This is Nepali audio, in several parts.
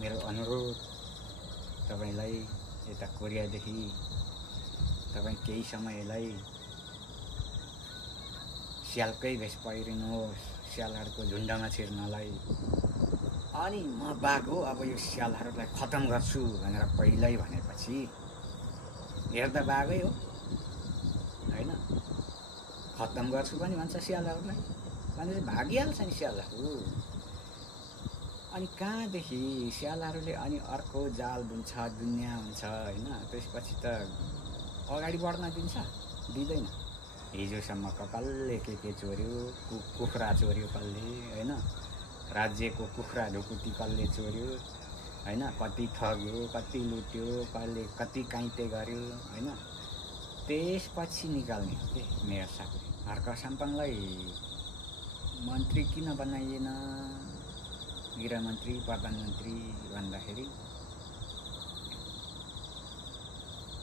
मेरो अनुरोध तपाईलाई यता कोरियादेखि तपाईँ केही समयलाई स्यालकै भेष पहिरिनुहोस् स्यालहरूको झुन्डमा छिर्नलाई। अनि म बाघ हो, अब यो स्यालहरूलाई खतम गर्छु भनेर पहिल्यै भनेपछि हेर्दा बाघै हो होइन। खतम गर्छु पनि भन्छ स्यालहरूलाई भनेपछि भागिहाल्छ नि स्यालहरू। अनि कहाँदेखि स्यालहरूले अनि अर्को जाल बुन्छ, दुनियाँ हुन्छ होइन। त्यसपछि त अगाडि बढ्न दिन्छ, दिँदैन। हिजोसम्म कसले के चोर्यो, कुखुरा चोर्यो कसले होइन, राज्यको कुखुरा ढुकुटी कसले चोर्यो होइन, कति ठग्यो, कति लुट्यो, कसले कति काइते गर्यो होइन। त्यसपछि निकाल्ने हो के मेयर साहबले। हर्क साम्पाङलाई मन्त्री किन बनाइएन, गृहमन्त्री प्रधानमन्त्री भन्दाखेरि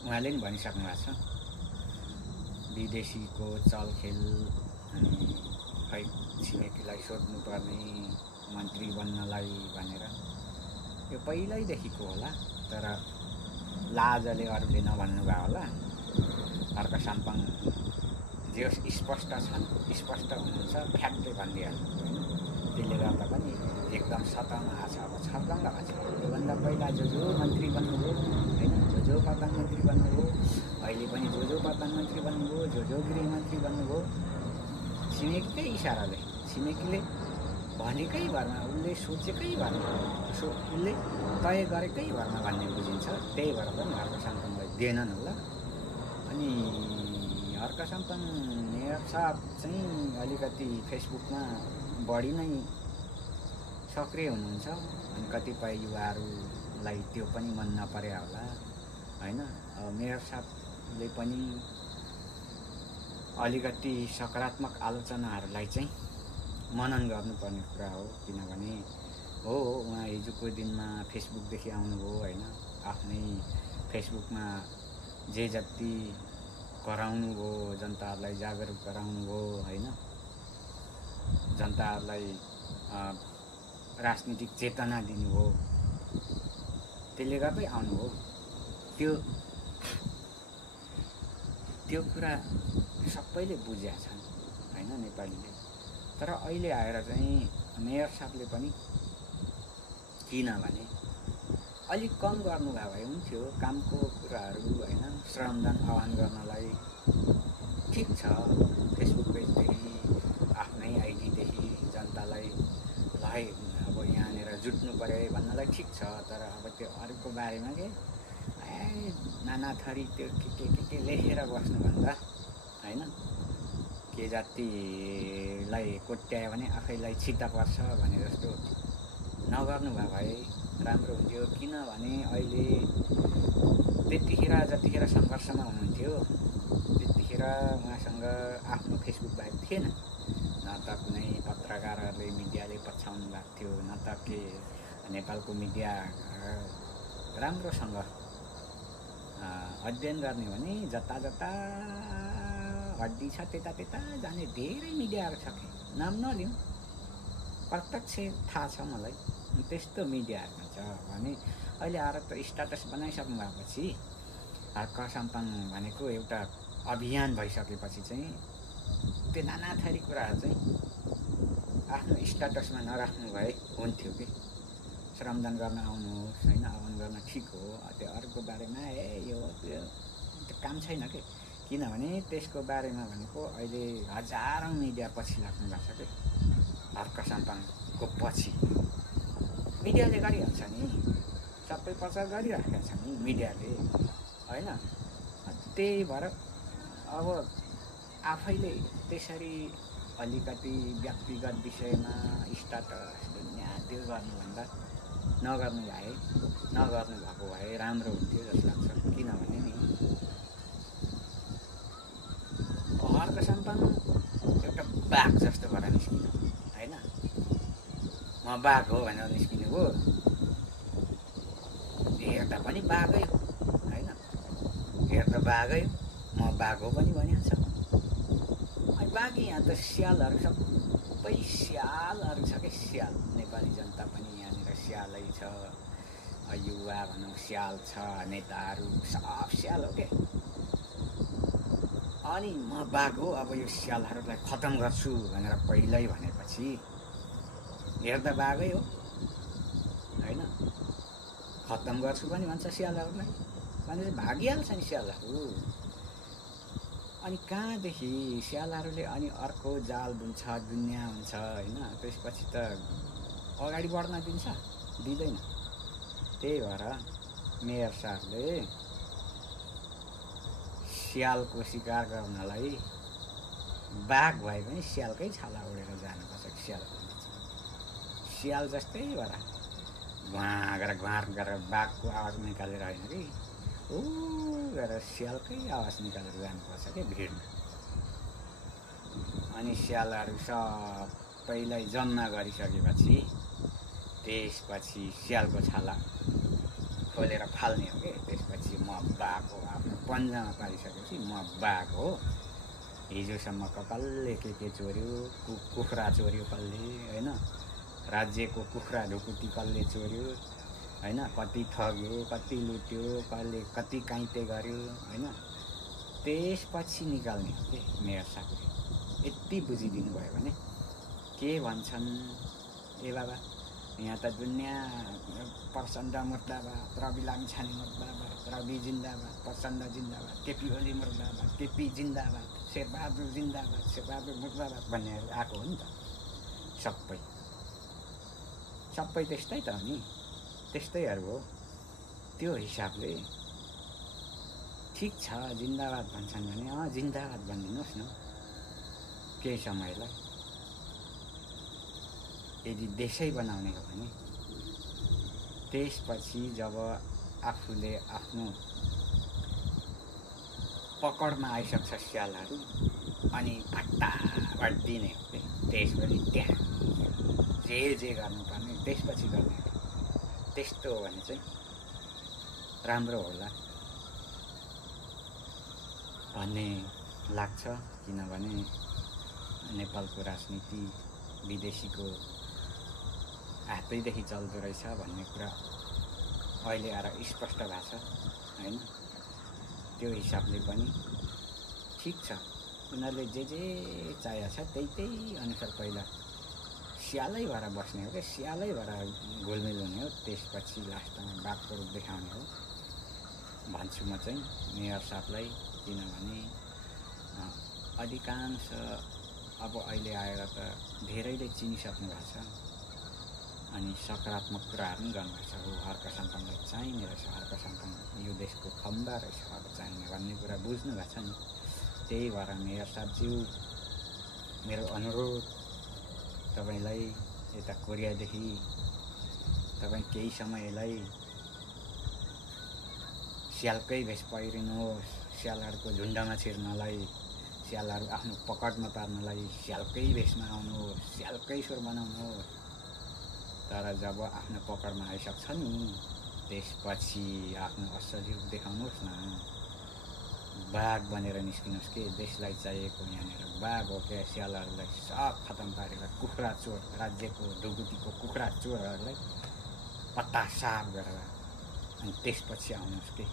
उहाँले नि भनिसक्नु भएको छ विदेशीको चलखेल अनि खै छिमेकीलाई सोध्नुपर्ने मन्त्री बन्नलाई भनेर। यो पहिल्यैदेखिको होला, तर लाजले अरूले नभन्नुभयो होला। हर्क साम्पाङ जे स्पष्ट छन्, स्पष्ट हुनुहुन्छ, फ्याक्टै भनिदिइहाल्नु। त्यसले गर्दा पनि एकदम सतहमा आएको छ। अब छर्लङ्ग भएको छ। योभन्दा पहिला जो मन्त्री बन्नुभयो होइन, जो प्रधानमन्त्री बन्नुभयो, अहिले पनि जो प्रधानमन्त्री बन्नुभयो, जो गृहमन्त्री बन्नुभयो, छिमेकीकै इसाराले, छिमेकीले भनेकै भरमा, उसले सोचेकै भरमा, उसले तय गरेकै भरमा भन्ने बुझिन्छ। त्यही भएर पनि हर्क साम्पाङलाई दिएनन् होला। अनि हर्क साम्पाङ मेयर साहब चाहिँ अलिकति फेसबुकमा बढी नै सक्रिय हुनुहुन्छ। अनि कतिपय युवाहरूलाई त्यो पनि मन नपरे होला होइन। मेयर साहबले पनि अलिकति सकारात्मक आलोचनाहरूलाई चाहिँ मनन गर्नुपर्ने कुरा हो। किनभने हो उहाँ हिजोको दिनमा फेसबुकदेखि आउनुभयो होइन, आफ्नै फेसबुकमा जे जति गराउनु भयो, जनताहरूलाई जागरुक गराउनु भयो होइन, जनताहरूलाई राजनीतिक चेतना दिनुभयो, त्यसले गर्दै आउनुभयो। त्यो कुरा सबैले बुझेका छन् होइन नेपालीले। तर अहिले आएर चाहिँ मेयर साहबले पनि किनभने अलिक कम गर्नुभयो भए हुन्थ्यो कामको कुराहरू होइन। श्रमदान आह्वान गर्नलाई ठिक छ, फेसबुक पेजदेखि आफ्नै आइडीदेखि जनतालाई लाई अब यहाँनिर जुट्नु पऱ्यो भन्नलाई ठिक छ। तर अब त्यो अरूको बारेमा के नाना थरी त्यो के लेखेर बस्नुभन्दा होइन, के जातिलाई कोट्यायो भने आफैलाई छिट्टा पर्छ भने जस्तो नगर्नु भयो भए राम्रो हुन्थ्यो। किनभने अहिले जतिखेर सङ्घर्षमा हुनुहुन्थ्यो त्यतिखेर उहाँसँग आफ्नो फेसबुक बाहेक थिएन। न त कुनै पत्रकारहरूले मिडियाले पछ्याउनु भएको थियो, न त के नेपालको मिडिया राम्रोसँग अध्ययन गर्ने भने जता हड्डी छ त्यता जाने धेरै मिडियाहरू छ कि नाम नलिउँ, प्रत्यक्ष थाहा छ मलाई त्यस्तो मिडियाहरूमा छ भने। अहिले आएर त स्ट्याटस बनाइसक्नु भएपछि हर्क साम्पाङ भनेको एउटा अभियान भइसकेपछि चाहिँ त्यो नाना थरी कुराहरू चाहिँ आफ्नो स्ट्याटसमा नराख्नु भए हुन्थ्यो कि। श्रमदान गर्न आउनुहोस् होइन, आह्वान गर्न ठिक हो। त्यो अरूको बारेमा यो त्यो काम छैन कि। किनभने त्यसको बारेमा भनेको अहिले हजारौँ मिडिया पछि लाग्नु भएको छ कि। हर्क साम्पाङको पछि मिडियाले गरिहाल्छ नि, सबै प्रचार गरिराखेका छ नि मिडियाले होइन। त्यही भएर अब आफैले त्यसरी अलिकति व्यक्तिगत विषयमा स्ट्याटस दुनियाँ त्यो गर्नुभन्दा नगर्नु भएको भए राम्रो हुन्थ्यो जस्तो लाग्छ। किनभने नि हर्क साम्पाङ एउटा बाघ जस्तो भएर निस्किनु होइन। म बाघ हो भनेर निस्किनु हो, हेर्दा पनि बाघै हो होइन, हेर्दा बाघै हो, म बाघ हो पनि भनिहाल्छ। अनि बाघी यहाँ त स्यालहरू सबै स्यालहरू छ कि स्याल। नेपाली जनता पनि यहाँनिर स्यालै छ, युवा भनौँ स्याल छ, नेताहरू सब स्याल हो के। अनि म बाघ हो, अब यो स्यालहरूलाई खतम गर्छु भनेर पहिल्यै भनेपछि हेर्दा बाघै हो होइन। खतम गर्छु पनि भन्छ स्यालहरूलाई भनेर भागिहाल्छ नि स्यालहरू। अनि कहाँदेखि स्यालहरूले अनि अर्को जाल बुन्छ, दुनियाँ हुन्छ होइन। त्यसपछि त अगाडि बढ्न दिन्छ, दिँदैन। त्यही भएर मेयर साहबले स्यालको शिकार गर्नलाई बाघ भए पनि स्यालकै छाला उडेर जानुपर्छ। स्याल जस्तै भएर घुवाँ गरेर बाघको आवाज निकालेर होइन कि, ऊ गरेर स्यालकै आवाज निकालेर जानुपर्छ क्या भिडमा। अनि स्यालहरू सबैलाई जम्मा गरिसकेपछि त्यसपछि स्यालको छाला खोलेर फाल्ने हो कि। त्यसपछि म बाघ हो, आफ्नो पन्जामा पारिसकेपछि म बाघ हो। हिजोसम्मको कसले के चोर्यो, कुखुरा चोर्यो कसले होइन, राज्यको कुखुरा ढुकुटी कसले चोर्यो होइन, कति ठग्यो, कति लुट्यो, कसले कति काइते गर्यो होइन, त्यसपछि निकाल्ने हो कि मेयर साहबले। यति बुझिदिनु भयो भने के भन्छन्, ए बाबा यहाँ त दुनियाँ प्रचण्ड मुर्दाबाद, रवि लामिछाने मुर्दाबाद, रवि जिन्दाबाद, प्रचण्ड जिन्दाबाद, केपी ओली मुर्दाबाद, केपी जिन्दाबाद, शेरबहादुर जिन्दाबाद, शेरबहादुर मुर्दाबाद भन्नेहरू आएको हो नि त। सबै त्यस्तै त हो नि, त्यस्तैहरू हो। त्यो हिसाबले ठिक छ, जिन्दाबाद भन्छन् भने जिन्दाबाद भनिदिनुहोस् न केही समयलाई। यदि देशै बनाउने हो भने त्यसपछि जब आफूले आफ्नो पकडमा आइसक्छ स्यालहरू, अनि भट्टाभट दिने हो कि। त्यसपछि त्यहाँ जे गर्नुपर्ने त्यसपछि गर्ने। त्यस्तो हो भने चाहिँ राम्रो होला भन्ने लाग्छ। किनभने नेपालको राजनीति विदेशीको हातैदेखि चल्दो रहेछ भन्ने कुरा अहिले आएर स्पष्ट भएको छ होइन। त्यो हिसाबले पनि ठिक छ, उनीहरूले जे चाहिएको छ त्यही अनुसार पहिला स्यालै भएर बस्ने हो क्या, स्यालै भएर घुलमिल हुने हो। त्यसपछि लास्टमा बाघको रूप देखाउने हो भन्छु म चाहिँ मेयर साहबलाई। किनभने अधिकांश अब अहिले आएर त धेरैले चिनिसक्नु भएको छ, अनि सकारात्मक कुराहरू पनि गर्नुपर्छ। हो हर्क सङ्कमलाई चाहिने रहेछ, हर्क सङ्कम यो देशको खम्बा रहेछ, अब चाहिने भन्ने कुरा बुझ्नु भएको छ नि। त्यही भएर मेयर साहबज्यू, मेरो अनुरोध तपाईँलाई, यता कोरियादेखि तपाईँ केही समयलाई स्यालकै भेष पहिरिनुहोस्, स्यालहरूको झुन्डमा छिर्नलाई, स्यालहरू आफ्नो पकडमा पार्नलाई स्यालकै भेषमा आउनुहोस्, स्यालकै स्वर बनाउनुहोस्। तर जब आफ्नो पकडमा आइसक्छ नि त्यसपछि आफ्नो असली रूप देखाउनुहोस् न, बाघ बनेर निस्किनुहोस् कि। देशलाई चाहिएको यहाँनिर बाघ हो क्या। स्यालहरूलाई सब खतम पारेर कुखुरा चोर, राज्यको ढुकुटीको कुखुरा चोरहरूलाई पत्ता साफ गरेर अनि त्यसपछि आउनुहोस् कि।